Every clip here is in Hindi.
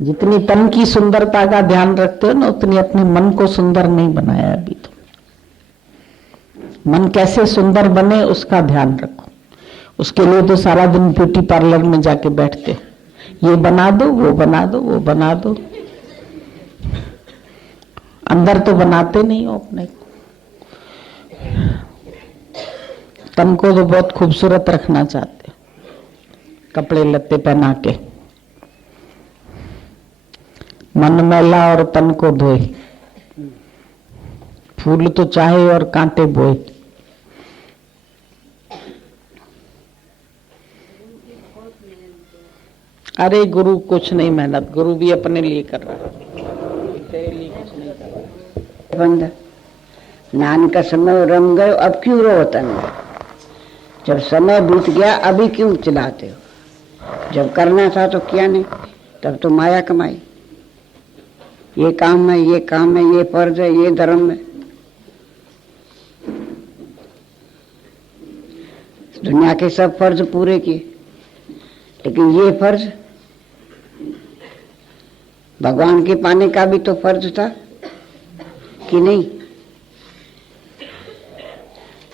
जितनी तन की सुंदरता का ध्यान रखते हो ना, उतनी अपने मन को सुंदर नहीं बनाया अभी तो। मन कैसे सुंदर बने उसका ध्यान रखो। उसके लिए तो सारा दिन ब्यूटी पार्लर में जाके बैठते, ये बना दो, वो बना दो, वो बना दो। अंदर तो बनाते नहीं हो अपने को। तन को तो बहुत खूबसूरत रखना चाहते हो, कपड़े लत्ते पहना के। मन मैला और तन को धोए, फूल तो चाहे और कांटे बोए। अरे गुरु कुछ नहीं मेहनत, गुरु भी अपने लिए कर रहा है, तेरे लिए कुछ नहीं कर रहा। बंदा नान का समय रम गए, अब क्यों रो तन? जब समय बीत गया अभी क्यों चिल्लाते हो? जब करना था तो किया नहीं, तब तो माया कमाई। ये काम है, ये काम है, ये फर्ज है, ये धर्म है। दुनिया के सब फर्ज पूरे किए, लेकिन ये फर्ज भगवान के पाने का भी तो फर्ज था कि नहीं?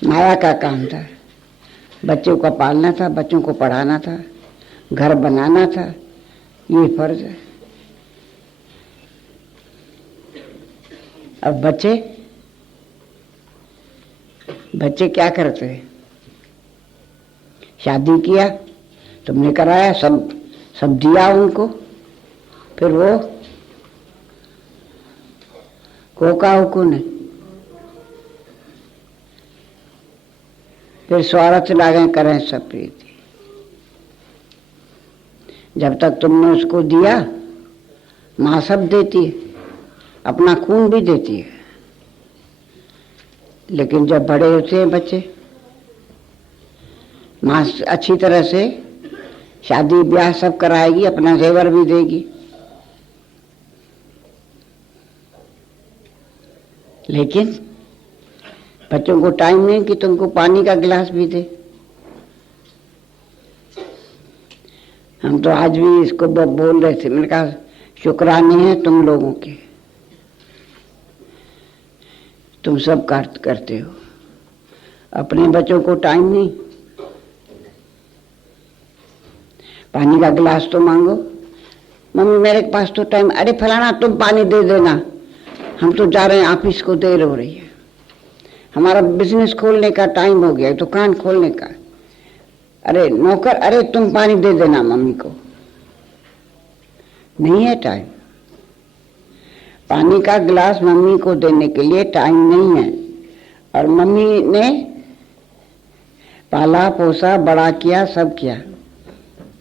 माया का काम था, बच्चों को पालना था, बच्चों को पढ़ाना था, घर बनाना था, ये फर्ज है। अब बच्चे क्या करते हैं? शादी किया, तुमने कराया, सब दिया उनको, फिर वो कोका हुकुन, फिर स्वार्थ लागे करें सब प्रीति। जब तक तुमने उसको दिया, माँ सब देती है, अपना खून भी देती है, लेकिन जब बड़े होते हैं बच्चे, माँ अच्छी तरह से शादी ब्याह सब कराएगी, अपना जेवर भी देगी, लेकिन बच्चों को टाइम नहीं कि तुमको पानी का गिलास भी दे। हम तो आज भी इसको बोल रहे थे, मैंने कहा शुक्राने हैं तुम लोगों के, तुम सब कार्य करते हो, अपने बच्चों को टाइम नहीं। पानी का गिलास तो मांगो, मम्मी मेरे पास तो टाइम, अरे फलाना तुम पानी दे देना, हम तो जा रहे हैं, ऑफिस को देर हो रही है, हमारा बिजनेस खोलने का टाइम हो गया, दुकान खोलने का। अरे नौकर, अरे तुम पानी दे देना मम्मी को। नहीं है टाइम, पानी का गिलास मम्मी को देने के लिए टाइम नहीं है। और मम्मी ने पाला पोसा, बड़ा किया, सब किया,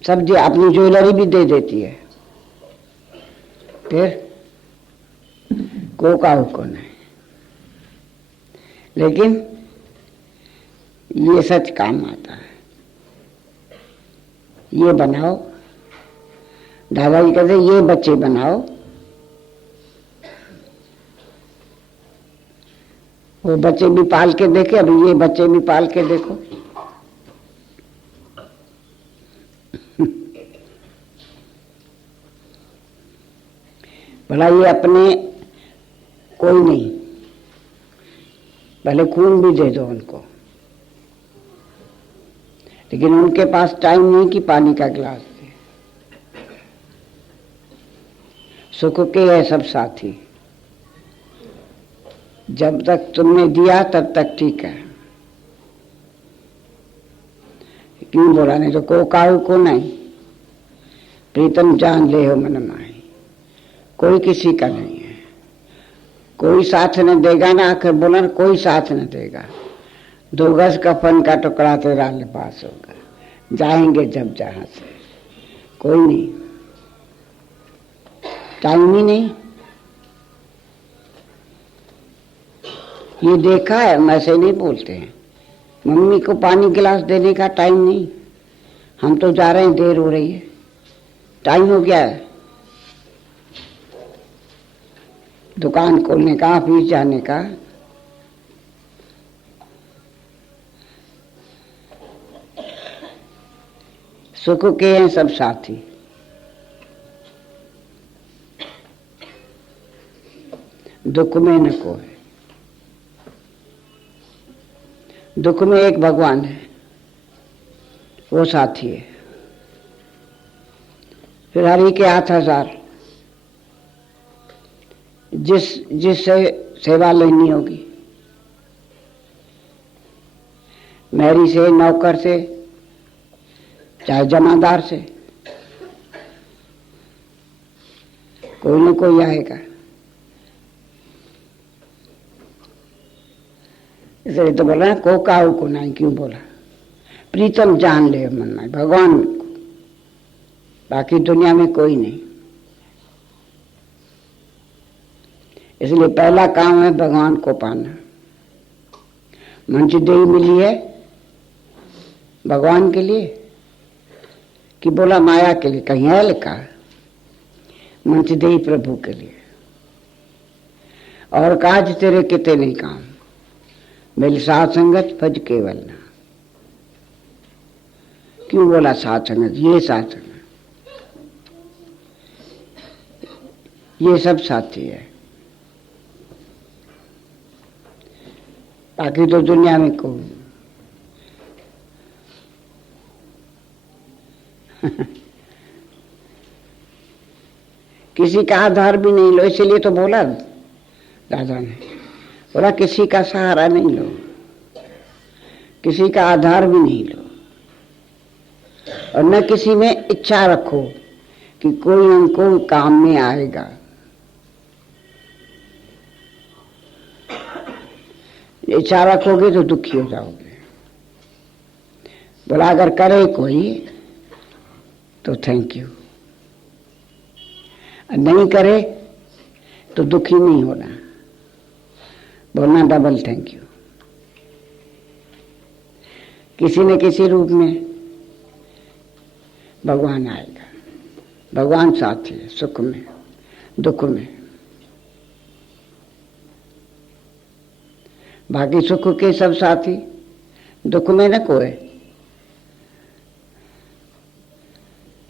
सब दिया, अपनी ज्वेलरी भी दे देती है, फिर कोका हुकुन है। लेकिन ये सच काम आता है, ये बनाओ, दादाजी कहते ये बच्चे बनाओ, वो बच्चे भी पाल के देखे, अभी ये बच्चे भी पाल के देखो। भला ये अपने कोई नहीं, भले खून भी दे दो उनको, लेकिन उनके पास टाइम नहीं कि पानी का गिलास दे। सुख के है सब साथी, जब तक तुमने दिया तब तक ठीक है। क्यों बोला? नहीं तो को काहू को नहीं, प्रीतम जान ले हो मन माही, कोई किसी का नहीं है, कोई साथ न देगा ना। आखिर बोला ना, कोई साथ न देगा, 2 गज कफन का टुकड़ा तेरा लिबास होगा, जाएंगे जब जहां से, कोई नहीं, टाइम ही नहीं। ये देखा है, हम ऐसे नहीं बोलते हैं, मम्मी को पानी गिलास देने का टाइम नहीं, हम तो जा रहे हैं, देर हो रही है, टाइम हो गया है दुकान खोलने का, ऑफिस जाने का। सुख के हैं सब साथी, दुख में न कोई। दुख में एक भगवान है, वो साथी है। फिर हरि के 8,000, जिससे सेवा लेनी होगी, मेरी से, नौकर से, चाहे जमादार से, कोई न कोई आएगा। इसलिए तो बोला को काऊ को नहीं, क्यों बोला? प्रीतम जान ले मन में भगवान को, बाकी दुनिया में कोई नहीं। इसलिए पहला काम है भगवान को पाना। मंच देही मिली है भगवान के लिए कि बोला माया के लिए? कहीं है लिखा? मंच देही प्रभु के लिए। और काज तेरे किते नहीं काम, मेरी साथ संगत भज केवल ना। क्यों बोला साथ संगत? ये साथ संगत, ये सब साथी है, बाकी तो दुनिया में कोई किसी का आधार भी नहीं लो। इसलिए तो बोला दादा ने, बोला किसी का सहारा नहीं लो, किसी का आधार भी नहीं लो, और न किसी में इच्छा रखो कि कोई हमको काम में आएगा। इच्छा रखोगे तो दुखी हो जाओगे। बोला अगर करे कोई तो थैंक यू, नहीं करे तो दुखी नहीं होना, बोलना डबल थैंक यू। किसी न किसी रूप में भगवान आएगा। भगवान साथी है, सुख में दुख में। बाकी सुख के सब साथी, दुख में न कोई,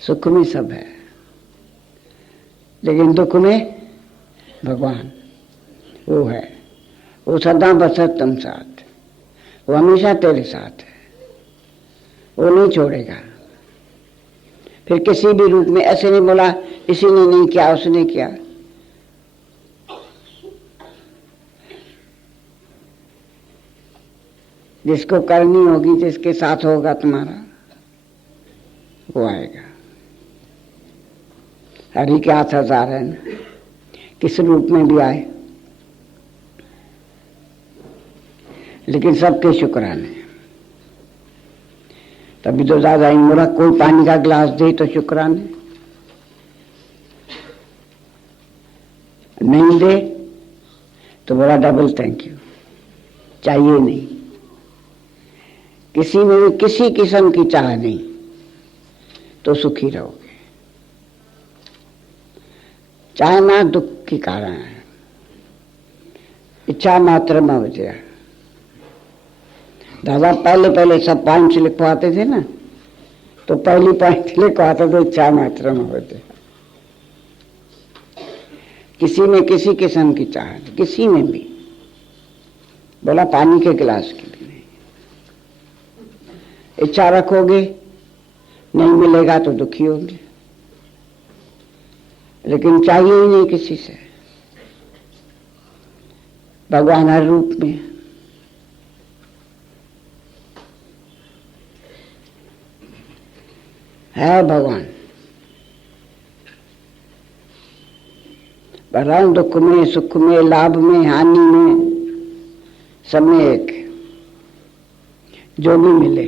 सुख में सब है, लेकिन दुख में भगवान वो है। वो सदा बसत तुम साथ, वो हमेशा तेरे साथ है, वो नहीं छोड़ेगा। फिर किसी भी रूप में ऐसे नहीं बोला इसी ने नहीं किया उसने किया। जिसको करनी होगी, जिसके साथ होगा तुम्हारा, वो आएगा। हरि के 8,000 है ना, किस रूप में भी आए, लेकिन सबके शुक्राने। तभी तो दादा इन बोला कोई पानी का गिलास दे तो शुक्राने, नहीं दे तो बोला डबल थैंक यू। चाहिए नहीं, किसी में भी किसी किस्म की चाह नहीं तो सुखी रहोगे। चाहना दुख की कारण है, इच्छा मात्र मवजह। दादा पहले सब पॉइंट लिखवाते थे ना, तो पहली पॉइंट लिखवाते थे इच्छा मात्र मवजह। किसी में किसी किस्म की चाह, किसी में भी। बोला पानी के गिलास के लिए नहीं। इच्छा रखोगे नहीं मिलेगा तो दुखी होंगे, लेकिन चाहिए ही नहीं किसी से। भगवान हर रूप में है। भगवान बरान दुख में, सुख में, लाभ में, हानि में, सब में एक, जो भी मिले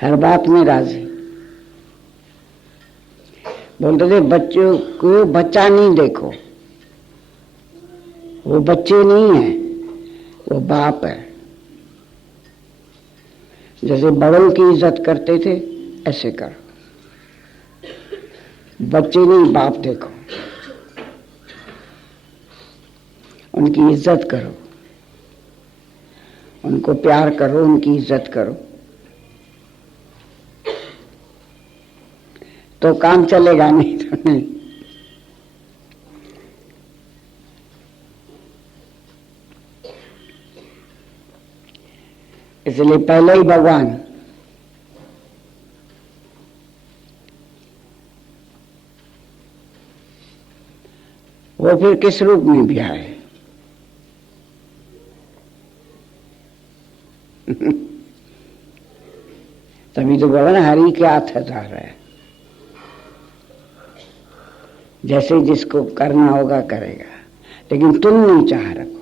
हर बात में राजी। बोलते थे बच्चों को बच्चा नहीं देखो, वो बच्चे नहीं है, वो बाप है। जैसे बड़ों की इज्जत करते थे ऐसे करो, बच्चे नहीं बाप देखो, उनकी इज्जत करो, उनको प्यार करो, उनकी इज्जत करो, तो काम चलेगा, नहीं तो नहीं। इसलिए पहले ही भगवान। वो फिर किस रूप में भी आए। तभी तो बोला ना, हरि के हाथ हजार है। जैसे जिसको करना होगा करेगा, लेकिन तुम नहीं चाह रखो।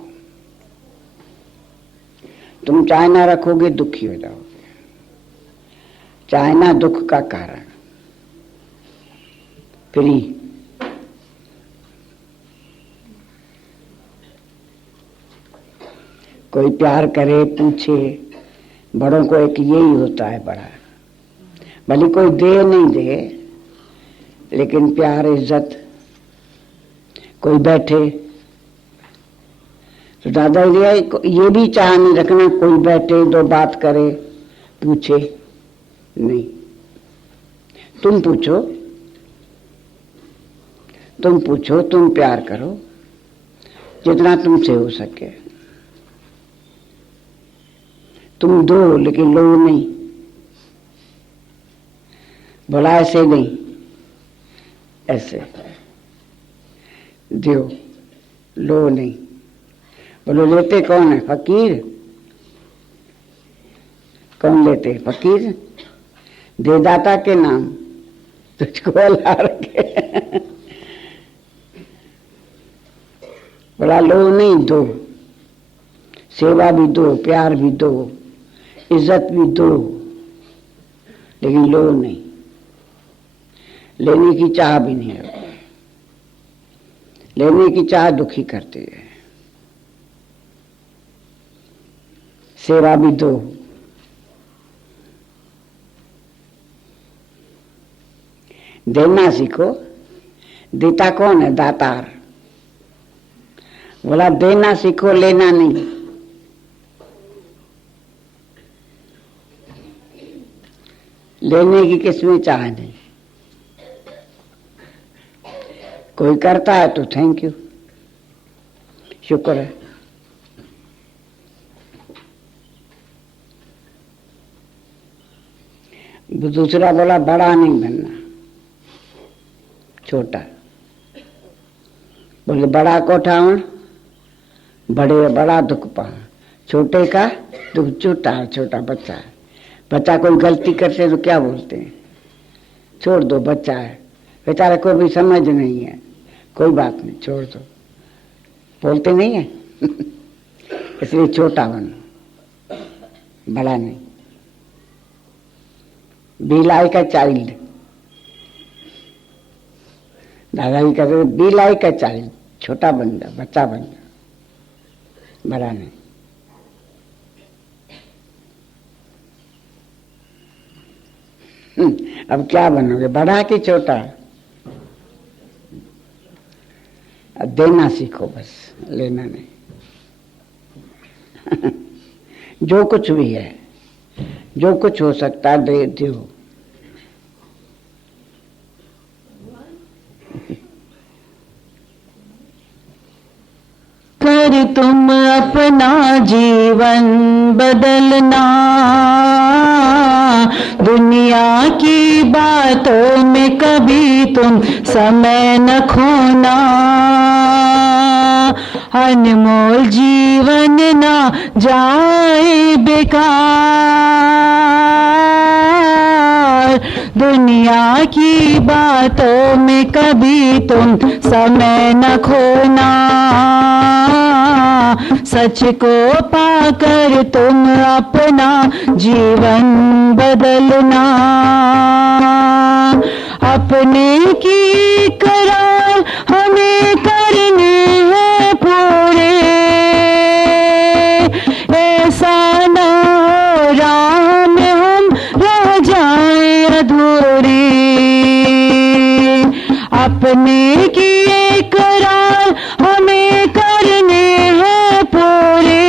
तुम चाहना रखोगे दुखी हो जाओगे। चाहना दुख का कारण। फ्री कोई प्यार करे, पूछे, बड़ों को एक यही होता है बड़ा। भले कोई दे नहीं दे, लेकिन प्यार इज्जत। कोई बैठे तो दादा ये भी चाह नहीं रखना कोई बैठे, दो बात करे, पूछे नहीं। तुम पूछो, तुम प्यार करो जितना तुमसे हो सके। तुम दो, लेकिन लो नहीं। बोला ऐसे नहीं, ऐसे दो, लो नहीं। बोलो लेते कौन है? फकीर। कौन लेते? फकीर। देदाता के नाम तुझको ला रखे। बोला लो नहीं, दो। सेवा भी दो, प्यार भी दो, इज्जत भी दो, लेकिन लो नहीं। लेने की चाह भी नहीं है। लेने की चाह दुखी करती है। सेवा भी दो। देना सीखो। देता कौन है? दातार। बोला देना सीखो, लेना नहीं। लेने की किसमें चाह नहीं। कोई करता है तो थैंक यू, शुक्र है। दूसरा बोला बड़ा नहीं बनना, छोटा। बोले बड़ा को ठावन, बड़ा दुख पा। छोटे का दुख छोटा है, छोटा बच्चा है। बच्चा कोई गलती करते तो क्या बोलते हैं? छोड़ दो, बच्चा है, बेचारे को भी समझ नहीं है, कोई बात नहीं, छोड़ दो, बोलते नहीं है। इसलिए छोटा बनो, बड़ा नहीं। Be like a child. दादाजी कहते बी लाइक अ चाइल्ड, छोटा बन जा, बच्चा बन जा, बड़ा नहीं। अब क्या बनोगे, बड़ा कि छोटा? अब देना सीखो बस, लेना नहीं। जो कुछ भी है, जो कुछ हो सकता है दे दो। कर तुम अपना जीवन बदलना, दुनिया की बातों में कभी तुम समय न खोना। अनमोल जीवन ना जाए बेकार, दुनिया की बातों में कभी तुम समय न खोना। सच को पाकर तुम अपना जीवन बदलना। अपने की करार हमें करने हैं पूरे, ऐसा ना हो राह में हम रह जाए अधूरे। अपने की करार हमें करने हैं पूरे,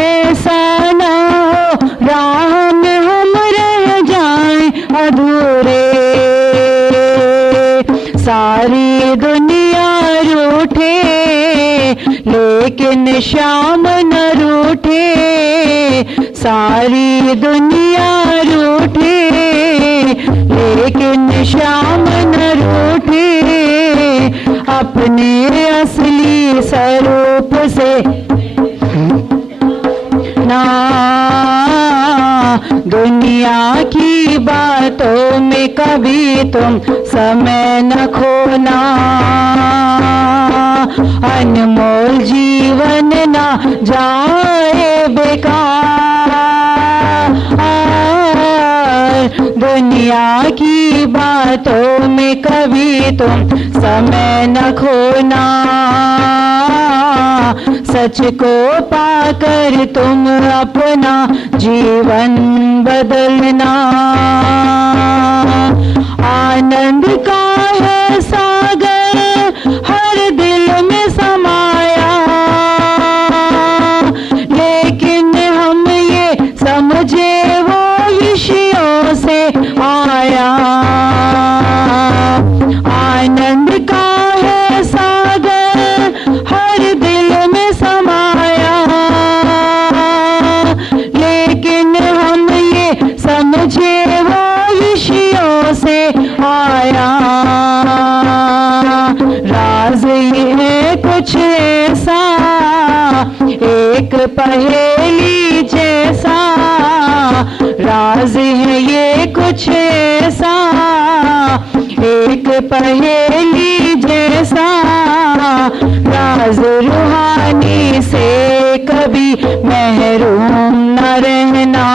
ऐसा ना हो राह में हम रह जाए अधूरे। सारी दुनिया रूठे, लेकिन श्याम न रूठे। सारी दुनिया रूठे लेकिन श्याम न रूठे अपने असली स्वरूप से ना। दुनिया की बातों में कभी तुम समय न खोना, अनमोल जीवन ना जाए बेकार। दुनिया की बातों में कभी तुम समय न खोना, सच को पाकर तुम अपना जीवन बदलना। आनंद का है सागर हर दिल में समाया, लेकिन हम ये समझे वो विषयों से आया। आनंद का है सागर हर दिल में समाया, लेकिन हम ये समझे वो विषयों से आया। राज ये है कुछ ऐसा एक पहेली जैसा, राज है ये कुछ ऐसा एक पहेली जैसा। राज रूहानी से कभी महरूम न रहना,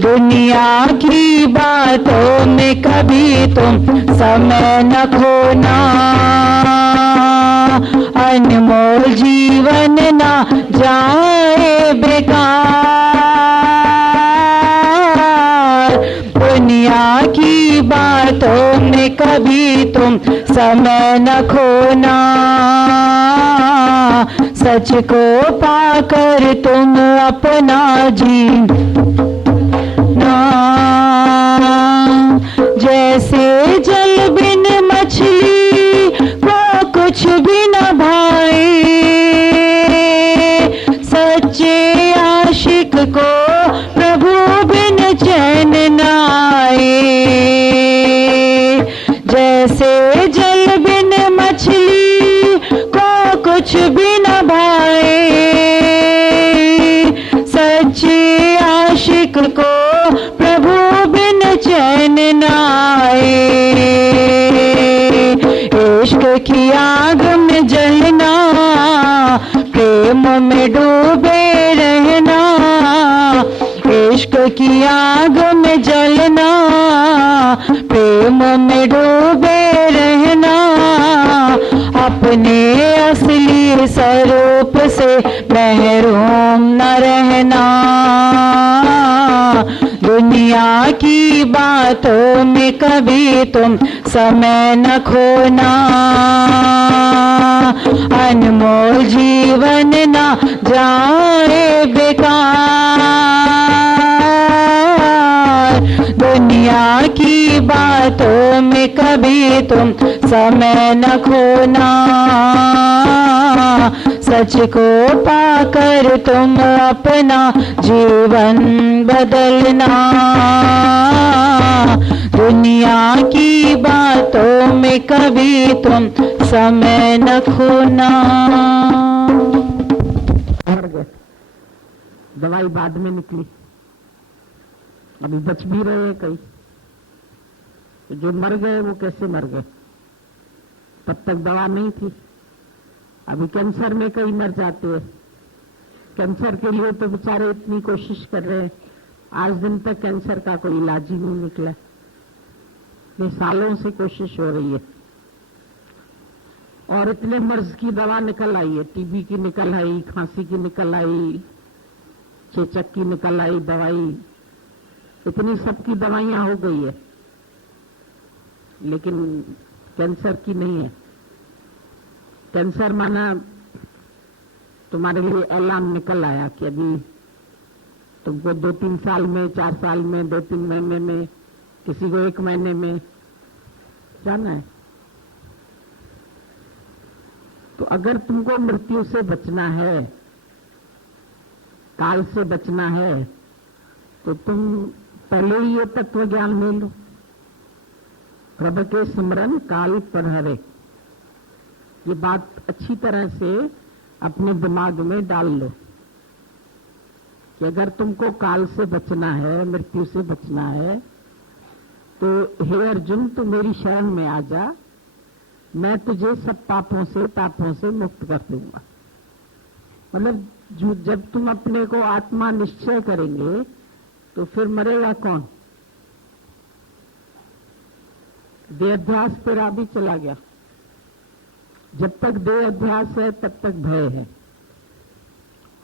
दुनिया की बातों में कभी तुम समय न खोना, अनमोल जीवन ना जाए बेकार। दुनिया की बातों में कभी तुम समय न खोना, सच को पाकर तुम अपना जीना। जैसे जल बिन मछली को कुछ भी न भाए, सच्चे आशिक को प्रभु बिन चैन न आए। जैसे जल बिन मछली को कुछ भी न भाए, सच्चे आशिक को प्रभु बिन चैन न आए। इश्क की आग में जलना, प्रेम में डूबे रहना। इश्क की आग में जलना, प्रेम में डूबे रहना। अपने असली स्वरूप से महरूम न रहना, दुनिया की बातों में कभी तुम समय न खोना, अनमोल जीवन ना जाए बेकार। दुनिया की बातों में कभी तुम समय न खोना, सच को पाकर तुम अपना जीवन बदलना। दुनिया की बातों में कभी तुम समय न खोना। मर गए, दवाई बाद में निकली, अभी बच भी रहे हैं कई। तो जो मर गए वो कैसे मर गए? तब तक दवा नहीं थी। अभी कैंसर में कई मर जाते हैं। कैंसर के लिए तो बेचारे इतनी कोशिश कर रहे हैं, आज दिन तक कैंसर का कोई इलाज ही नहीं निकला। ये सालों से कोशिश हो रही है और इतने मर्ज की दवा निकल आई है। टीबी की निकल आई, खांसी की निकल आई, चेचक की निकल आई दवाई, इतनी सबकी दवाइयां हो गई है, लेकिन कैंसर की नहीं है। कैंसर माना तुम्हारे लिए ऐलान निकल आया कि अभी तुमको 2-3 साल में, 4 साल में, 2-3 महीने में, किसी को 1 महीने में जाना है। तो अगर तुमको मृत्यु से बचना है काल से बचना है तो तुम पहले ही ये तत्व ज्ञान ले लो, प्रभु के स्मरण काल पर हरे। ये बात अच्छी तरह से अपने दिमाग में डाल लो कि अगर तुमको काल से बचना है, मृत्यु से बचना है, तो हे अर्जुन तू मेरी शरण में आ जा, मैं तुझे सब पापों से तापों से मुक्त कर दूंगा। मतलब जब तुम अपने को आत्मा निश्चय करेंगे तो फिर मरेगा कौन? देहाध्यास तेरा भी चला गया। जब तक देहाध्यास है तब तक भय है,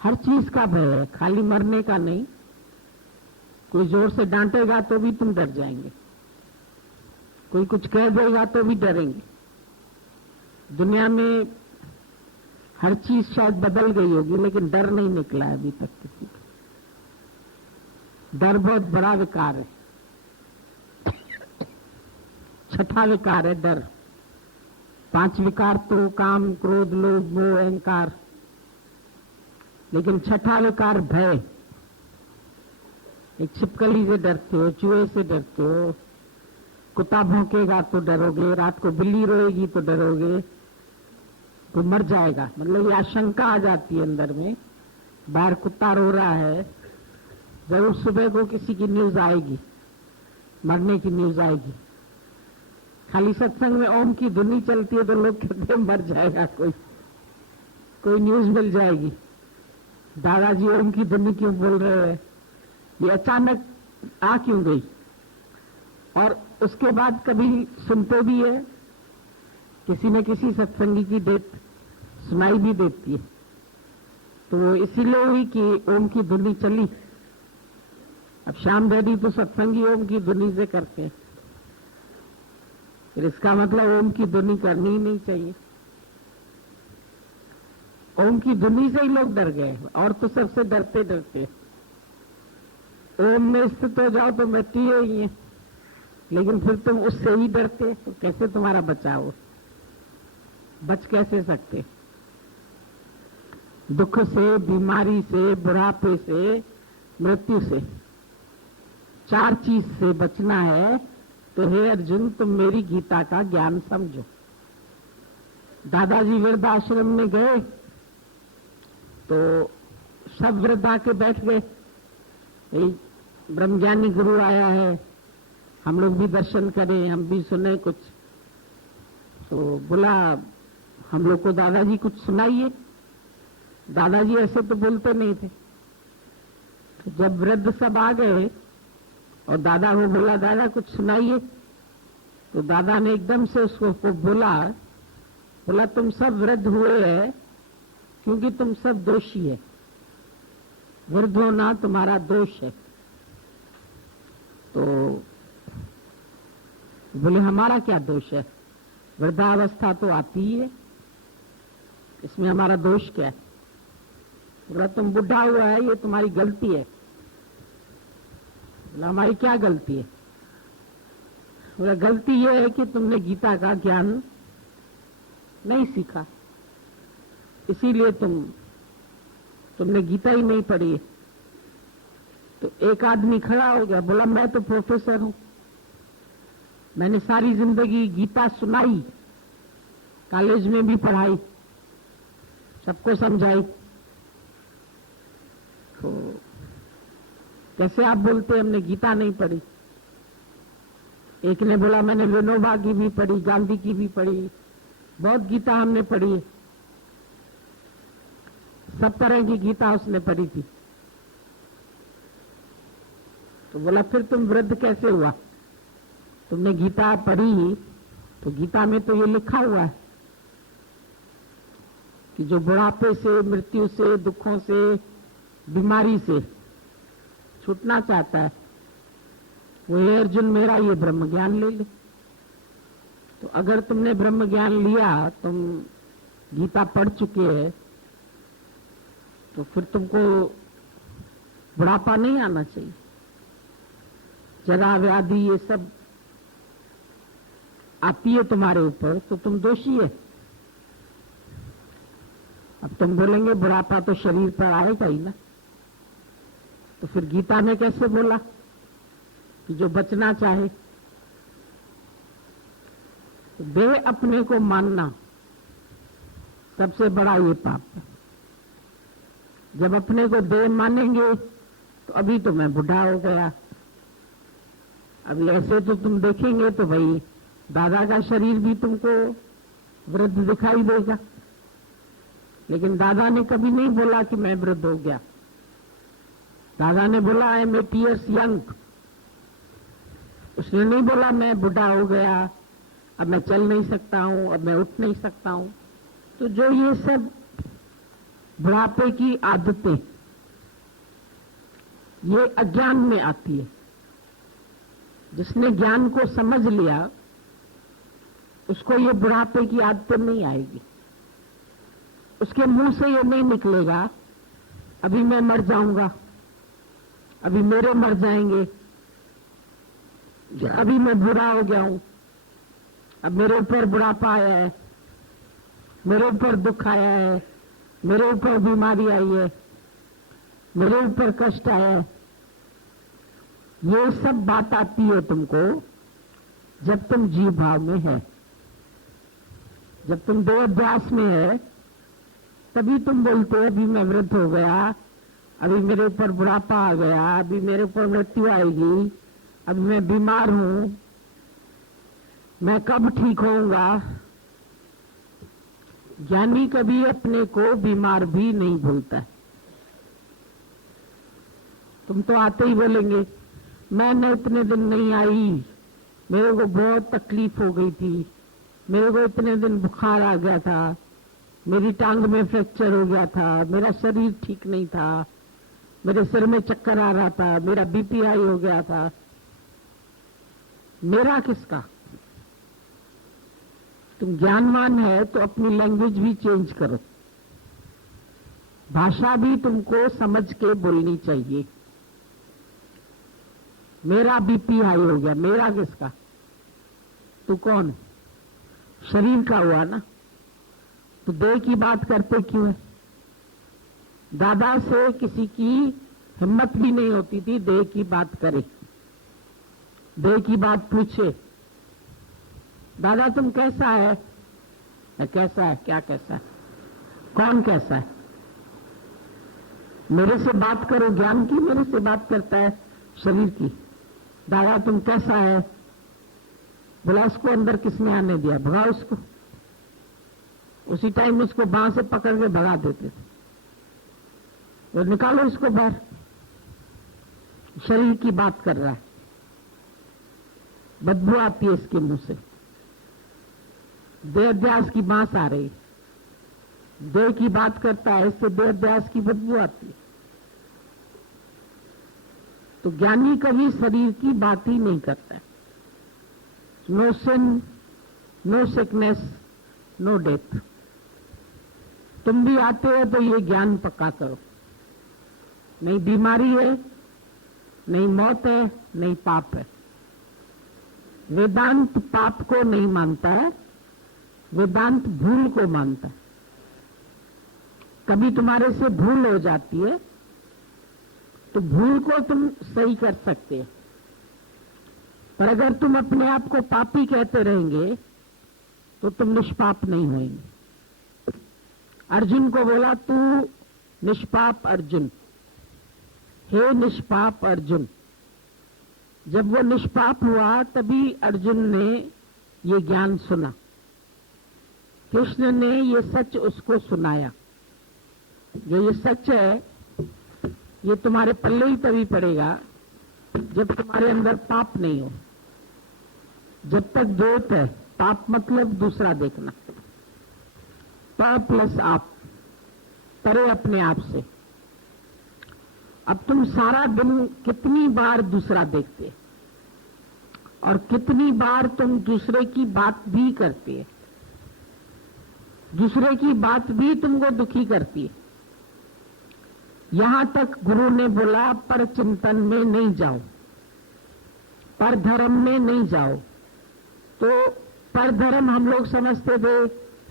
हर चीज का भय है, खाली मरने का नहीं। कोई जोर से डांटेगा तो भी तुम डर जाएंगे, कोई कुछ कह देगा तो भी डरेंगे। दुनिया में हर चीज शायद बदल गई होगी लेकिन डर नहीं निकला है अभी तक किसी का। डर बहुत बड़ा विकार है, छठा विकार है डर। 5 विकार तो काम, क्रोध, लोभ, मोह, अहंकार, लेकिन छठा विकार भय। एक छिपकली से डरते हो, चूहे से डरते हो, कुत्ता भौंकेगा तो डरोगे, रात को बिल्ली रोएगी तो डरोगे, तो मर जाएगा। मतलब ये आशंका आ जाती है अंदर में, बाहर कुत्ता रो रहा है, जरूर सुबह को किसी की न्यूज आएगी, मरने की न्यूज आएगी। खाली सत्संग में ओम की धुनी चलती है तो लोग कहते हैं मर जाएगा, कोई न्यूज मिल जाएगी। दादाजी ओम की धुनी क्यों बोल रहे हैं, ये अचानक आ क्यों गई? और उसके बाद कभी सुनते भी है, किसी न किसी सत्संगी की डेट सुनाई भी देती है। तो इसीलिए हुई कि ओम की धुनी चली। अब श्याम रेड्डी तो सत्संगी ओम की धुनी से करते हैं, फिर इसका मतलब ओम की धुनी करनी ही नहीं चाहिए। ओम की धुनी से ही लोग डर गए, और तो सबसे डरते डरते ओम में स्थित हो जाओ तो मिट्टी ही है, लेकिन फिर तुम उससे ही डरते, तो कैसे तुम्हारा बचाव? बच कैसे सकते? दुख से, बीमारी से, बुढ़ापे से, मृत्यु से, 4 चीज से बचना है तो हे अर्जुन तुम मेरी गीता का ज्ञान समझो। दादाजी वृद्धाश्रम में गए तो सब वृद्ध आके बैठ गए, ब्रह्मज्ञानी गुरु आया है, हम लोग भी दर्शन करें, हम भी सुने कुछ। तो बोला हम लोग को दादाजी कुछ सुनाइए। दादाजी ऐसे तो बोलते नहीं थे। तो जब वृद्ध सब आ गए और दादा को बोला दादा कुछ सुनाइए, तो दादा ने एकदम से उसको बोला तुम सब वृद्ध हुए हैं क्योंकि तुम सब दोषी है, वृद्ध होना तुम्हारा दोष है। तो बोले हमारा क्या दोष है, वृद्धावस्था तो आती ही है, इसमें हमारा दोष क्या है? बोला तुम बुढ़ा हुआ है ये तुम्हारी गलती है। बोला हमारी क्या गलती है? बोला गलती ये है कि तुमने गीता का ज्ञान नहीं सीखा, इसीलिए तुमने गीता ही नहीं पढ़ी। तो एक आदमी खड़ा हो गया, बोला मैं तो प्रोफेसर हूं, मैंने सारी जिंदगी गीता सुनाई, कॉलेज में भी पढ़ाई, सबको समझाई, तो कैसे आप बोलते हमने गीता नहीं पढ़ी? एक ने बोला मैंने विनोबा की भी पढ़ी, गांधी की भी पढ़ी, बहुत गीता हमने पढ़ी है। सब तरह की गीता उसने पढ़ी थी। तो बोला फिर तुम वृद्ध कैसे हुआ? तुमने गीता पढ़ी तो गीता में तो ये लिखा हुआ है कि जो बुढ़ापे से, मृत्यु से, दुखों से, बीमारी से छूटना चाहता है वो हे अर्जुन मेरा ये ब्रह्म ज्ञान ले ले। तो अगर तुमने ब्रह्म ज्ञान लिया, तुम गीता पढ़ चुके हैं, तो फिर तुमको बुढ़ापा नहीं आना चाहिए, जरा व्याधि ये सब आती है तुम्हारे ऊपर तो तुम दोषी है। अब तुम बोलेंगे बुढ़ापा तो शरीर पर आएगा ही ना, तो फिर गीता ने कैसे बोला कि जो बचना चाहे, तो देह अपने को मानना सबसे बड़ा ये पाप है। जब अपने को देह मानेंगे तो अभी तो मैं बूढ़ा हो गया, अभी ऐसे तो तुम देखेंगे तो भाई दादा का शरीर भी तुमको वृद्ध दिखाई देगा, लेकिन दादा ने कभी नहीं बोला कि मैं वृद्ध हो गया। दादा ने बोला आई एम 80 years यंग। उसने नहीं बोला मैं बूढ़ा हो गया, अब मैं चल नहीं सकता हूं, अब मैं उठ नहीं सकता हूं। तो जो ये सब बुढ़ापे की आदतें ये अज्ञान में आती है। जिसने ज्ञान को समझ लिया उसको ये बुढ़ापे की आदतें नहीं आएगी। उसके मुंह से ये नहीं निकलेगा अभी मैं मर जाऊंगा, अभी मेरे मर जाएंगे, अभी मैं बूढ़ा हो गया हूं, अब मेरे ऊपर बुढ़ापा आया है, मेरे ऊपर दुख आया है, मेरे ऊपर बीमारी आई है, मेरे ऊपर कष्ट आया है। ये सब बात आती है तुमको जब तुम जीव भाव में है। जब तुम देह अध्यास में है तभी तुम बोलते हो अभी मैं वृद्ध हो गया, अभी मेरे ऊपर बुढ़ापा आ गया, अभी मेरे ऊपर मृत्यु आएगी, अभी मैं बीमार हूं, मैं कब ठीक होऊंगा। ज्ञानी कभी अपने को बीमार भी नहीं भूलता है। तुम तो आते ही बोलेंगे मैं न इतने दिन नहीं आई, मेरे को बहुत तकलीफ हो गई थी, मेरे को इतने दिन बुखार आ गया था, मेरी टांग में फ्रैक्चर हो गया था, मेरा शरीर ठीक नहीं था, मेरे सिर में चक्कर आ रहा था, मेरा बीपी हाई हो गया था। मेरा किसका? तुम ज्ञानवान है तो अपनी लैंग्वेज भी चेंज करो, भाषा भी तुमको समझ के बोलनी चाहिए। मेरा बीपी हाई हो गया, मेरा किसका? तू कौन? शरीर का हुआ ना, तो देह की बात करते क्यों है? दादा से किसी की हिम्मत भी नहीं होती थी देह की बात करे, देह की बात पूछे। दादा तुम कैसा है? कैसा है? क्या कैसा है? कौन कैसा है? मेरे से बात करो ज्ञान की, मेरे से बात करता है शरीर की। दादा तुम कैसा है? बोला उसको अंदर किसने आने दिया? भगाओ उसको। उसी टाइम उसको बांह से पकड़ के भगा देते थे, तो निकालो इसको बाहर। शरीर की बात कर रहा है, बदबू आती है इसके मुंह से, देहाध्यास की बांस आ रही, देह की बात करता है, इससे देहाध्यास की बदबू आती है। तो ज्ञानी कभी शरीर की बात ही नहीं करता है। No sin, no sickness, no death. तुम भी आते हो तो ये ज्ञान पक्का करो, नहीं बीमारी है, नहीं मौत है, नहीं पाप है। वेदांत पाप को नहीं मानता है, वेदांत भूल को मानता है। कभी तुम्हारे से भूल हो जाती है तो भूल को तुम सही कर सकते हो, पर अगर तुम अपने आप को पापी कहते रहेंगे तो तुम निष्पाप नहीं होंगे। अर्जुन को बोला तू निष्पाप अर्जुन, हे निष्पाप अर्जुन। जब वो निष्पाप हुआ तभी अर्जुन ने ये ज्ञान सुना, कृष्ण ने ये सच उसको सुनाया। जो ये सच है ये तुम्हारे पल्ले ही तभी पड़ेगा जब तुम्हारे अंदर पाप नहीं हो। जब तक द्वैत है, पाप मतलब दूसरा देखना, पाप प्लस आप, परे अपने आप से। अब तुम सारा दिन कितनी बार दूसरा देखते और कितनी बार तुम दूसरे की बात भी करते हैं, दूसरे की बात भी तुमको दुखी करती है। यहां तक गुरु ने बोला पर चिंतन में नहीं जाओ, पर धर्म में नहीं जाओ। तो पर धर्म हम लोग समझते थे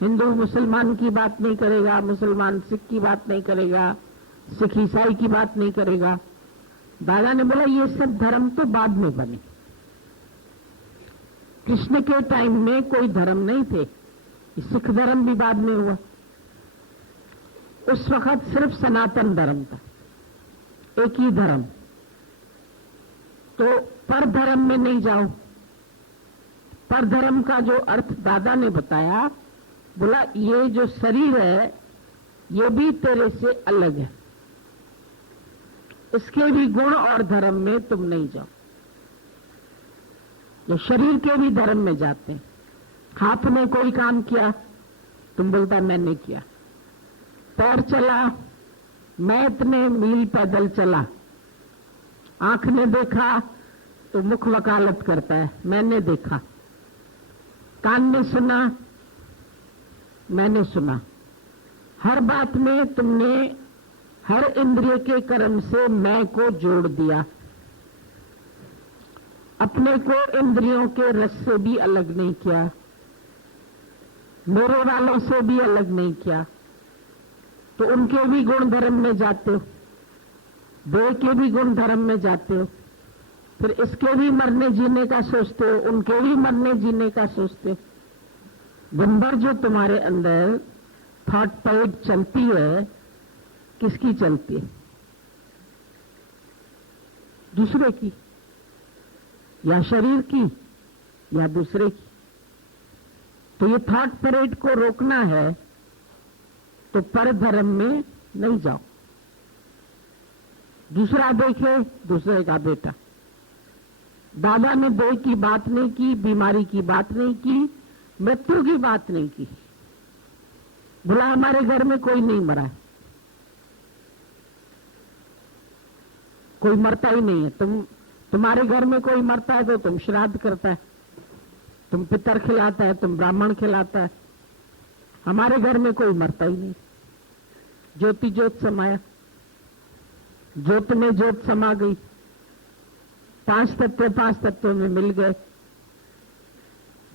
हिंदू मुसलमान की बात नहीं करेगा, मुसलमान सिख की बात नहीं करेगा, सिख ईसाई की बात नहीं करेगा। दादा ने बोला ये सब धर्म तो बाद में बने, कृष्ण के टाइम में कोई धर्म नहीं थे, सिख धर्म भी बाद में हुआ। उस वक्त सिर्फ सनातन धर्म था, एक ही धर्म। तो पर धर्म में नहीं जाओ। पर धर्म का जो अर्थ दादा ने बताया, बोला ये जो शरीर है ये भी तेरे से अलग है, इसके भी गुण और धर्म में तुम नहीं जाओ। ये शरीर के भी धर्म में जाते हैं। हाथ ने कोई काम किया, तुम बोलता मैंने किया। पैर चला, मैं इतने मील पैदल चला। आंख ने देखा तो मुख वकालत करता है, मैंने देखा। कान ने सुना, मैंने सुना। हर बात में तुमने हर इंद्रिय के कर्म से मैं को जोड़ दिया, अपने को इंद्रियों के रस से भी अलग नहीं किया, मेरे वालों से भी अलग नहीं किया। तो उनके भी गुण धर्म में जाते हो, देह के भी गुण धर्म में जाते हो, फिर इसके भी मरने जीने का सोचते हो, उनके भी मरने जीने का सोचते हो। दिन भर जो तुम्हारे अंदर थॉट पाइप चलती है, किसकी चलती है? दूसरे की, या शरीर की, या दूसरे की। तो ये थॉट परेड को रोकना है तो पर धर्म में नहीं जाओ। दूसरा देखे दूसरे का बेटा। दादा ने देह की बात नहीं की, बीमारी की बात नहीं की, मृत्यु की बात नहीं की। बोला हमारे घर में कोई नहीं मरा है, कोई मरता ही नहीं है। तुम्हारे घर में कोई मरता है तो तुम श्राद्ध करता है, तुम पितर खिलाता है, तुम ब्राह्मण खिलाता है। हमारे घर में कोई मरता ही नहीं। ज्योति ज्योत समाया, ज्योत में ज्योत समा गई, पांच तत्वों में मिल गए।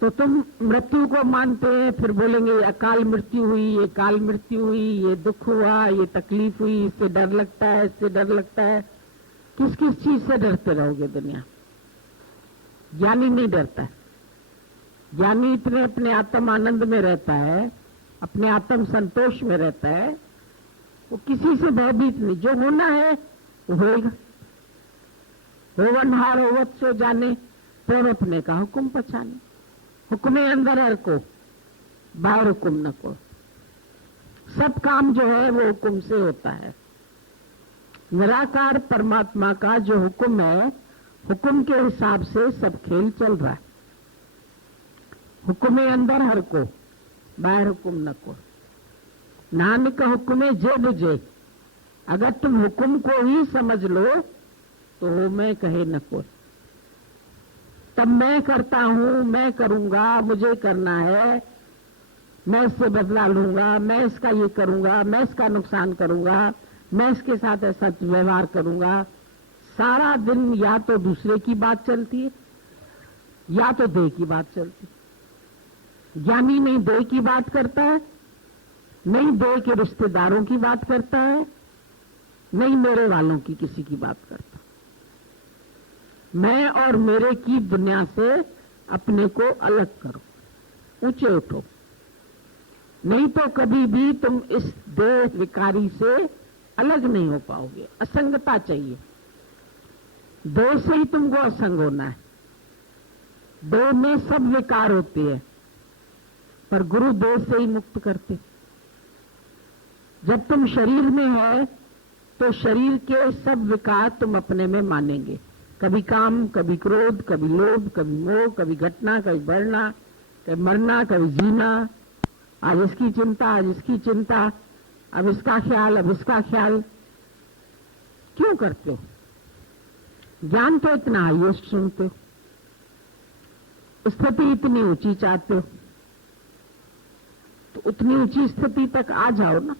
तो तुम मृत्यु को मानते हैं, फिर बोलेंगे ये अकाल मृत्यु हुई, ये काल मृत्यु हुई, ये दुख हुआ, ये तकलीफ हुई, इससे डर लगता है, इससे डर लगता है। किस किस चीज से डरते रहोगे दुनिया? ज्ञानी नहीं डरता है। ज्ञानी इतने अपने आत्म आनंद में रहता है, अपने आत्म संतोष में रहता है, वो किसी से भयभीत नहीं। जो होना है वो होएगा। होवनहार होवत सो जाने, प्रेम अपने का हुक्म पछाने। हुक्मे अंदर हर को, बाहर हुक्म न को। सब काम जो है वो हुक्म से होता है। निराकार परमात्मा का जो हुक्म है, हुक्म के हिसाब से सब खेल चल रहा है। हुक्मे अंदर हर को, बाहर हुक्म न को। नानक हुक्मे जे बुझे। अगर तुम हुक्म को ही समझ लो तो हो मैं कहे न को। तब मैं करता हूं, मैं करूंगा, मुझे करना है, मैं इससे बदला लूंगा, मैं इसका ये करूंगा, मैं इसका नुकसान करूंगा, मैं इसके साथ ऐसा व्यवहार करूंगा। सारा दिन या तो दूसरे की बात चलती है या तो देह की बात चलती है। ज्ञानी नहीं देह की बात करता है, नहीं देह के रिश्तेदारों की बात करता है, नहीं मेरे वालों की किसी की बात करता। मैं और मेरे की दुनिया से अपने को अलग करो, ऊंचे उठो। नहीं तो कभी भी तुम इस देह विकारी से अलग नहीं हो पाओगे। असंगता चाहिए। देह से ही तुमको असंग होना है। देह में सब विकार होते हैं, पर गुरु देह से ही मुक्त करते। जब तुम शरीर में है तो शरीर के सब विकार तुम अपने में मानेंगे। कभी काम, कभी क्रोध, कभी लोभ, कभी मोह, कभी घटना, कभी बढ़ना, कभी मरना, कभी जीना। आज इसकी चिंता, आज इसकी चिंता, अब इसका ख्याल, अब इसका ख्याल। क्यों करते हो? ज्ञान तो इतना हाईएस्ट सुनते हो, स्थिति इतनी ऊंची चाहते हो, तो उतनी ऊंची स्थिति तक आ जाओ ना।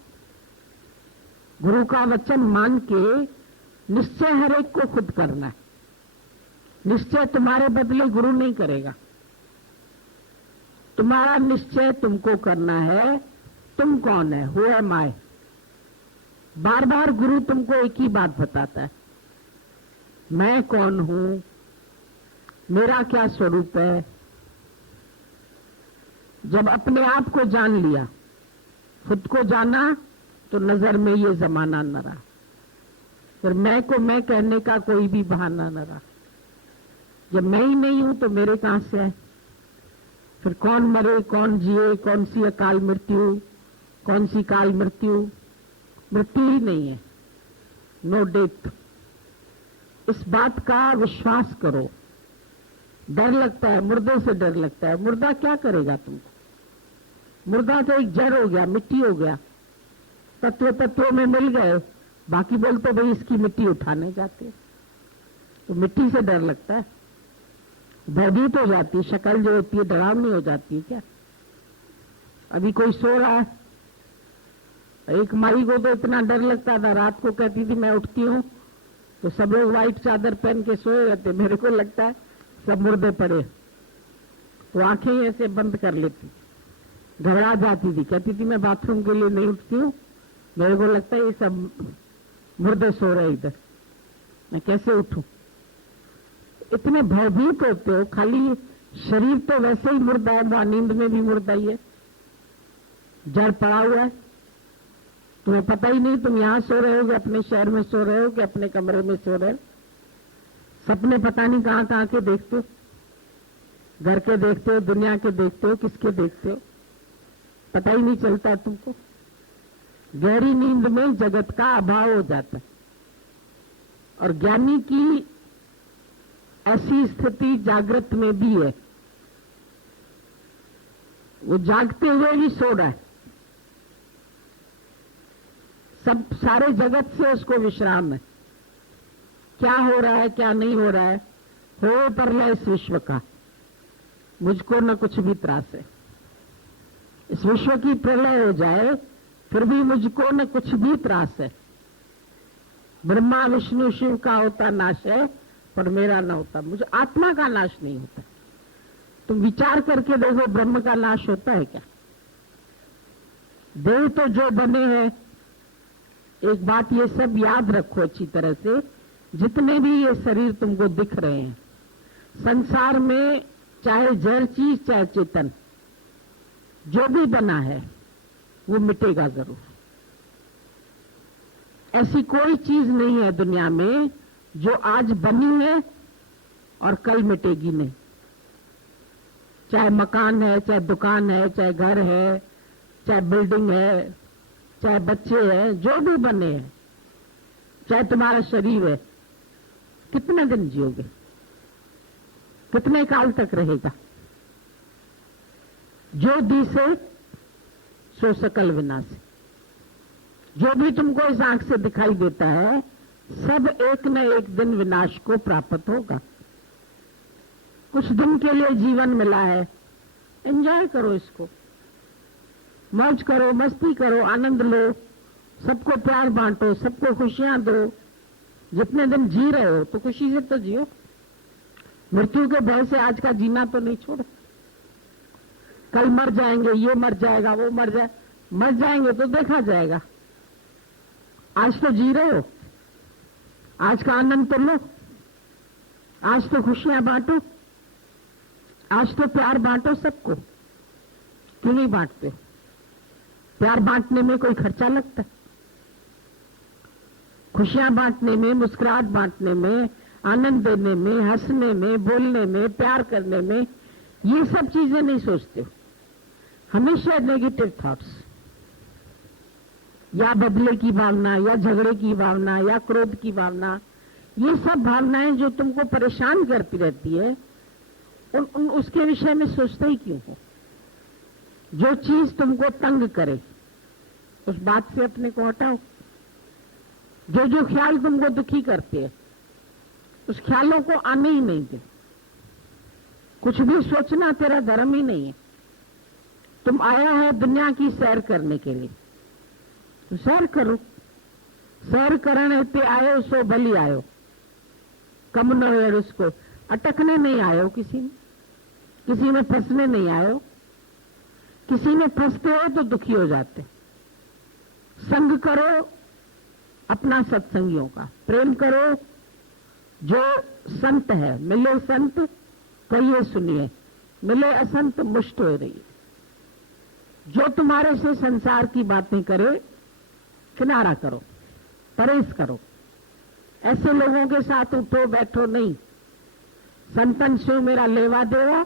गुरु का वचन मान के निश्चय हर एक को खुद करना है। निश्चय तुम्हारे बदले गुरु नहीं करेगा। तुम्हारा निश्चय तुमको करना है। तुम कौन है? हु एम आई। बार बार गुरु तुमको एक ही बात बताता है, मैं कौन हूं, मेरा क्या स्वरूप है। जब अपने आप को जान लिया, खुद को जाना, तो नजर में ये जमाना न रहा, फिर मैं को मैं कहने का कोई भी बहाना न रहा। जब मैं ही नहीं हूं तो मेरे कहां से है? फिर कौन मरे, कौन जिए, कौन सी अकाल मृत्यु, कौन सी काल मृत्यु? मृत्यु ही नहीं है, नो डेथ। इस बात का विश्वास करो। डर लगता है, मुर्दे से डर लगता है। मुर्दा क्या करेगा तुमको? मुर्दा तो एक जड़ हो गया, मिट्टी हो गया, तत्व तत्वों में मिल गए, बाकी बोलते भाई इसकी मिट्टी उठाने जाते, तो मिट्टी से डर लगता है, भयभीत हो जाती है, शक्ल जो होती है डरावनी हो जाती है। क्या अभी कोई सो रहा है, एक माई को तो इतना डर लगता था, रात को कहती थी मैं उठती हूं तो सब लोग व्हाइट चादर पहन के सोए रहते, मेरे को लगता है सब मुर्दे पड़े, तो आंखें ऐसे बंद कर लेती, घबरा जाती थी, कहती थी मैं बाथरूम के लिए नहीं उठती हूँ, मेरे को लगता है ये सब मुर्दे सो रहे इधर, मैं कैसे उठूं। इतने भयभीत होते हो, खाली शरीर तो वैसे ही मुर्दा है, वहां नींद में भी मुर्दा ही है, जड़ पड़ा हुआ है, तुम्हें पता ही नहीं तुम यहां सो रहे हो कि अपने शहर में सो रहे हो कि अपने कमरे में सो रहे हो। सपने पता नहीं कहां कहां के देखते हो, घर के देखते हो, दुनिया के देखते हो, किसके देखते हो, पता ही नहीं चलता तुमको। गहरी नींद में जगत का अभाव हो जाता है, और ज्ञानी की ऐसी स्थिति जागृत में भी है, वो जागते हुए ही सो रहा है, सब सारे जगत से उसको विश्राम है। क्या हो रहा है क्या नहीं हो रहा है, हो परलय इस विश्व का, मुझको न कुछ भी त्रास है। इस विश्व की प्रलय हो जाए फिर भी मुझको न कुछ भी त्रास है। ब्रह्मा विष्णु शिव का होता नाश है, पर मेरा न होता, मुझे आत्मा का नाश नहीं होता। तुम विचार करके देखो, ब्रह्म का नाश होता है क्या? देव तो जो बने हैं, एक बात ये सब याद रखो अच्छी तरह से, जितने भी ये शरीर तुमको दिख रहे हैं संसार में, चाहे जड़ चीज चाहे चेतन, जो भी बना है वो मिटेगा जरूर। ऐसी कोई चीज नहीं है दुनिया में जो आज बनी है और कल मिटेगी नहीं। चाहे मकान है, चाहे दुकान है, चाहे घर है, चाहे बिल्डिंग है, चाहे बच्चे हैं, जो भी बने हैं, चाहे तुम्हारा शरीर है, कितने दिन जियोगे, कितने काल तक रहेगा? जो दिसे सो सकल विनाश। जो भी तुमको इस आंख से दिखाई देता है सब एक न एक दिन विनाश को प्राप्त होगा। कुछ दिन के लिए जीवन मिला है, एंजॉय करो इसको, मौज करो, मस्ती करो, आनंद लो, सबको प्यार बांटो, सबको खुशियां दो। जितने दिन जी रहे हो तो खुशी से तो जियो, मृत्यु के भय से आज का जीना तो नहीं छोड़ो। कल मर जाएंगे, ये मर जाएगा, वो मर जाएंगे तो देखा जाएगा। आज तो जी रहे हो, आज का आनंद तो लो, आज तो खुशियां बांटो, आज तो प्यार बांटो सबको। क्यों नहीं बांटते? प्यार बांटने में कोई खर्चा लगता है? खुशियां बांटने में, मुस्कुराहट बांटने में, आनंद देने में, हंसने में, बोलने में, प्यार करने में, ये सब चीजें नहीं सोचते हो। हमेशा नेगेटिव थॉट्स, या बदले की भावना, या झगड़े की भावना, या क्रोध की भावना, ये सब भावनाएं जो तुमको परेशान करती रहती है, उसके विषय में सोचते ही क्यों हो? जो चीज तुमको तंग करे उस बात से अपने को हटाओ। जो जो ख्याल तुमको दुखी करते हैं उस ख्यालों को आने ही नहीं दे। कुछ भी सोचना तेरा धर्म ही नहीं है। तुम आया है दुनिया की सैर करने के लिए, तो सैर करो। सैर करने ते आयो सो भली आयो, कम न हो उसको। अटकने नहीं आयो, किसी में फंसने नहीं आयो। किसी में फंसते हो तो दुखी हो जाते। संग करो अपना सत्संगियों का, प्रेम करो जो संत है, मिले संत कहिए सुनिए, मिले असंत मुष्ट हो रही। जो तुम्हारे से संसार की बातें करे, किनारा करो, परहेज करो। ऐसे लोगों के साथ उठो बैठो नहीं। संतन स्यो मेरा लेवा देवा,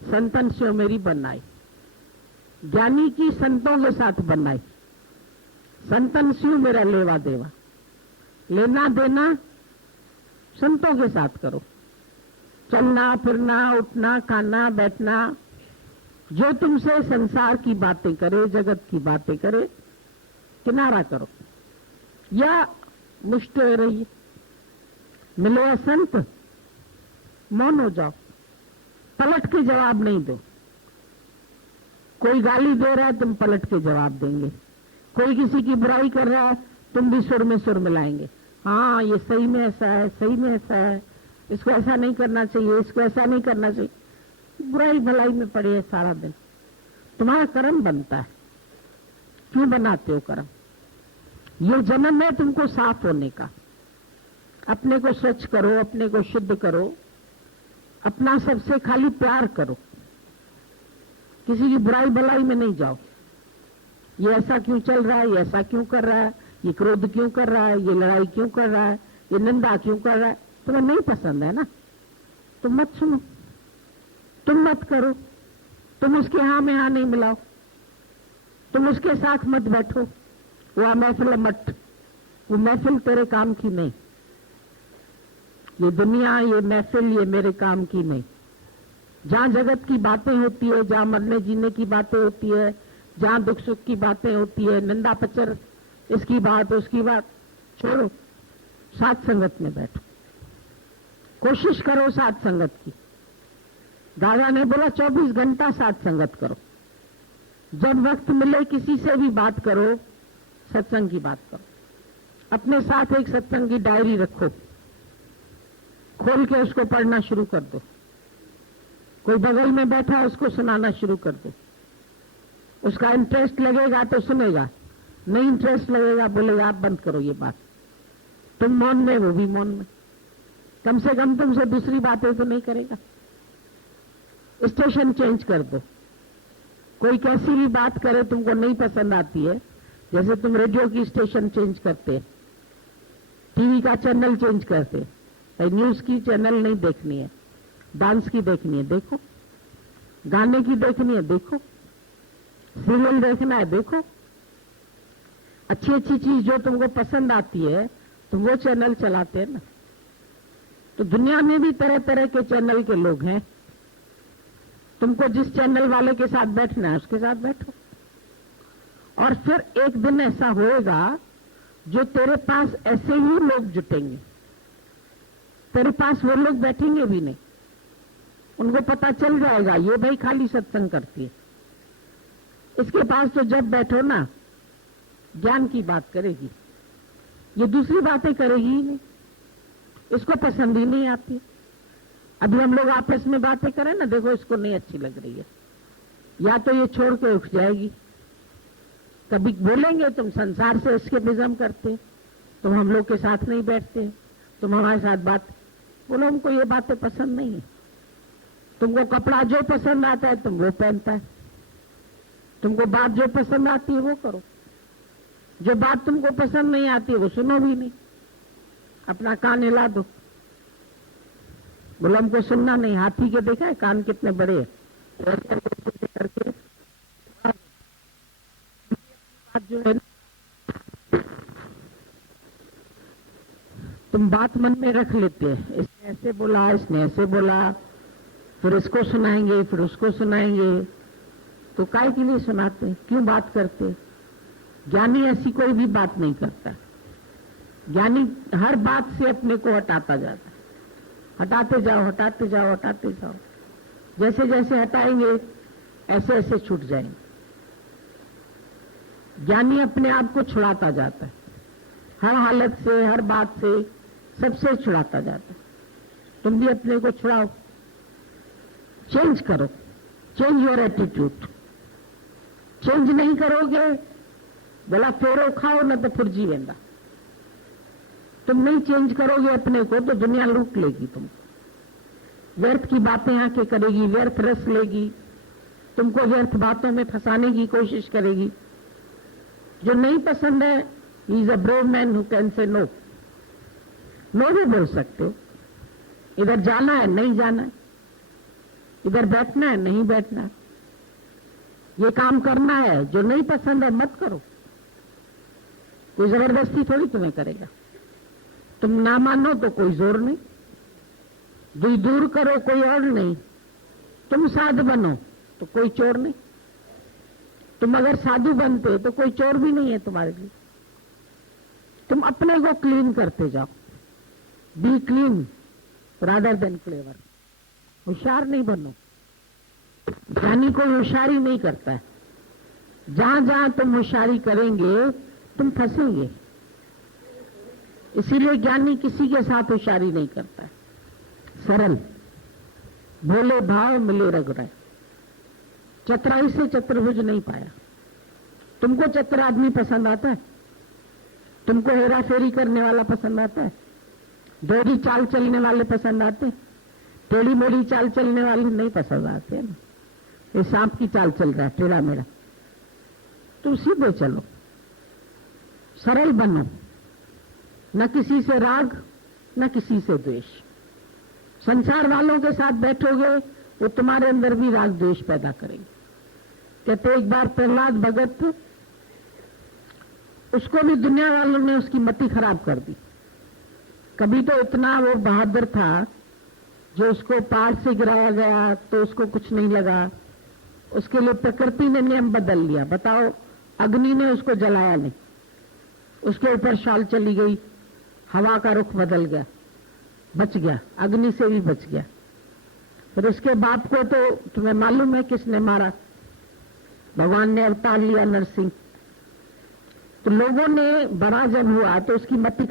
संतन स्यो मेरी बनाई। ज्ञानी की संतों के साथ बनाई, संतन स्यो मेरा लेवा देवा। लेना देना संतों के साथ करो। चलना फिरना, उठना खाना बैठना, जो तुमसे संसार की बातें करे, जगत की बातें करे, किनारा करो या मुष्ट हो रही। मिले संत, मौन हो जाओ, पलट के जवाब नहीं दो। कोई गाली दे रहा है, तुम पलट के जवाब देंगे। कोई किसी की बुराई कर रहा है, तुम भी सुर में सुर मिलाएंगे। हाँ, ये सही में ऐसा है, सही में ऐसा है, इसको ऐसा नहीं करना चाहिए, इसको ऐसा नहीं करना चाहिए। बुराई भलाई में पड़े है सारा दिन। तुम्हारा कर्म बनता है, क्यों बनाते हो कर्म? ये जन्म है तुमको साफ होने का। अपने को स्वच्छ करो, अपने को शुद्ध करो, अपना सबसे खाली प्यार करो, किसी की बुराई भलाई में नहीं जाओ। ये ऐसा क्यों चल रहा है, ये ऐसा क्यों कर रहा है, ये क्रोध क्यों कर रहा है, ये लड़ाई क्यों कर रहा है, ये निंदा क्यों कर रहा है, तुम्हें नहीं पसंद है ना, तुम मत सुनो, तुम मत करो, तुम उसके हाँ में हाँ नहीं मिलाओ, तुम उसके साथ मत बैठो। वह महफिल मत, वो महफिल तेरे काम की नहीं। ये दुनिया, ये महफिल, ये मेरे काम की नहीं। जहां जगत की बातें होती है, जहां मरने जीने की बातें होती है, जहां दुख सुख की बातें होती है, निंदा पचर, इसकी बात उसकी बात, छोड़ो, साथ संगत में बैठो। कोशिश करो साथ संगत की। दादा ने बोला 24 घंटा साथ संगत करो। जब वक्त मिले किसी से भी बात करो, सत्संग की बात करो। अपने साथ एक सत्संग की डायरी रखो, खोल के उसको पढ़ना शुरू कर दो। कोई बगल में बैठा है, उसको सुनाना शुरू कर दो। उसका इंटरेस्ट लगेगा तो सुनेगा, नहीं इंटरेस्ट लगेगा बोलेगा आप बंद करो ये बात। तुम मौन में, वो भी मौन में। कम से कम तुमसे दूसरी बातें तो नहीं करेगा। स्टेशन चेंज कर दो। कोई कैसी भी बात करे तुमको नहीं पसंद आती है, जैसे तुम रेडियो की स्टेशन चेंज करते, टीवी का चैनल चेंज करते, न्यूज की चैनल नहीं देखनी है, डांस की देखनी है देखो, गाने की देखनी है देखो, सीरियल देखना है देखो। अच्छी अच्छी चीज जो तुमको पसंद आती है तुम वो चैनल चलाते हैं ना। तो दुनिया में भी तरह तरह के चैनल के लोग हैं। तुमको जिस चैनल वाले के साथ बैठना है उसके साथ बैठो। और फिर एक दिन ऐसा होएगा जो तेरे पास ऐसे ही लोग जुटेंगे, तेरे पास वो लोग बैठेंगे भी नहीं। उनको पता चल जाएगा ये भाई खाली सत्संग करती है, इसके पास तो जब बैठो ना ज्ञान की बात करेगी, ये दूसरी बातें करेगी ही नहीं, इसको पसंद ही नहीं आती। अभी हम लोग आपस में बातें करें ना, देखो इसको नहीं अच्छी लग रही है, या तो ये छोड़ के उठ जाएगी। कभी बोलेंगे तुम संसार से एस्केपिज्म करते, तुम हम लोग के साथ नहीं बैठते, तुम हमारे साथ बात, बोलो हमको ये बातें पसंद नहीं है। तुमको कपड़ा जो पसंद आता है तुम वो पहनता है, तुमको बात जो पसंद आती है वो करो, जो बात तुमको पसंद नहीं आती है वो सुनो भी नहीं, अपना कान हिला दो। बोलो हमको सुनना नहीं। हाथी के देखा है कान कितने बड़े हैं, करके बात जो है तुम बात मन में रख लेते हैं, इसने ऐसे बोला, इसने ऐसे बोला, फिर इसको सुनाएंगे, फिर उसको सुनाएंगे। तो काय के लिए सुनाते हैं, क्यों बात करते हैं? ज्ञानी ऐसी कोई भी बात नहीं करता। ज्ञानी हर बात से अपने को हटाता जाता है, हटाते जाओ हटाते जाओ हटाते जाओ। जैसे जैसे हटाएंगे ऐसे ऐसे छूट जाएंगे। ज्ञानी अपने आप को छुड़ाता जाता है, हर हालत से, हर बात से, सबसे छुड़ाता जाता है। तुम भी अपने को छुड़ाओ, चेंज करो, चेंज योर एटीट्यूड। चेंज नहीं करोगे, बोला फेरो खाओ न तो फुर्जी वेंदा। तुम नहीं चेंज करोगे अपने को तो दुनिया लूट लेगी तुमको। व्यर्थ की बातें आके करेगी, व्यर्थ रस लेगी, तुमको व्यर्थ बातों में फंसाने की कोशिश करेगी। जो नहीं पसंद है, he is a brave man who can say no. No भी बोल सकते हो। इधर जाना है, नहीं जाना है, इधर बैठना है, नहीं बैठना है, ये काम करना है, जो नहीं पसंद है मत करो। कोई जबरदस्ती थोड़ी तुम्हें करेगा। तुम ना मानो तो कोई जोर नहीं, दूर करो कोई और नहीं। तुम साधु बनो तो कोई चोर नहीं। तुम अगर साधु बनते तो कोई चोर भी नहीं है तुम्हारे लिए। तुम अपने को क्लीन करते जाओ। B clean rather than clever. होशियार नहीं बनो। ज्ञानी कोई होशियारी नहीं करता है। जहां जहां तुम होशियारी करेंगे तुम फंसेंगे। इसीलिए ज्ञानी किसी के साथ होशियारी नहीं करता है। सरल, भोले भाव मिले रघुराय। चतुराई से चतुर्भुज नहीं पाया। तुमको चतुर आदमी पसंद आता है? तुमको हेरा फेरी करने वाला पसंद आता है? दोहरी चाल चलने वाले पसंद आते? टेढ़ी मेढ़ी चाल चलने वाले नहीं पसंद आते हैं ना। ये सांप की चाल चल रहा है, टेढ़ा मेढ़ा। तुम सीधे चलो, सरल बनो। न किसी से राग, न किसी से द्वेष। संसार वालों के साथ बैठोगे वो तुम्हारे अंदर भी राग द्वेष पैदा करेंगे। कहते एक बार प्रहलाद भगत, उसको भी दुनिया वालों ने उसकी मति खराब कर दी। कभी तो इतना वो बहादुर था, जो उसको पहाड़ से गिराया गया तो उसको कुछ नहीं लगा। उसके लिए प्रकृति ने नियम बदल लिया। बताओ, अग्नि ने उसको जलाया नहीं, उसके ऊपर शाल चली गई, हवा का रुख बदल गया, बच गया, अग्नि से भी बच गया। फिर उसके बाप को तो तुम्हें मालूम है किसने मारा? भगवान ने अवतार लिया नरसिंह। तो लोगों ने बड़ा जब हुआ तो उसकी मति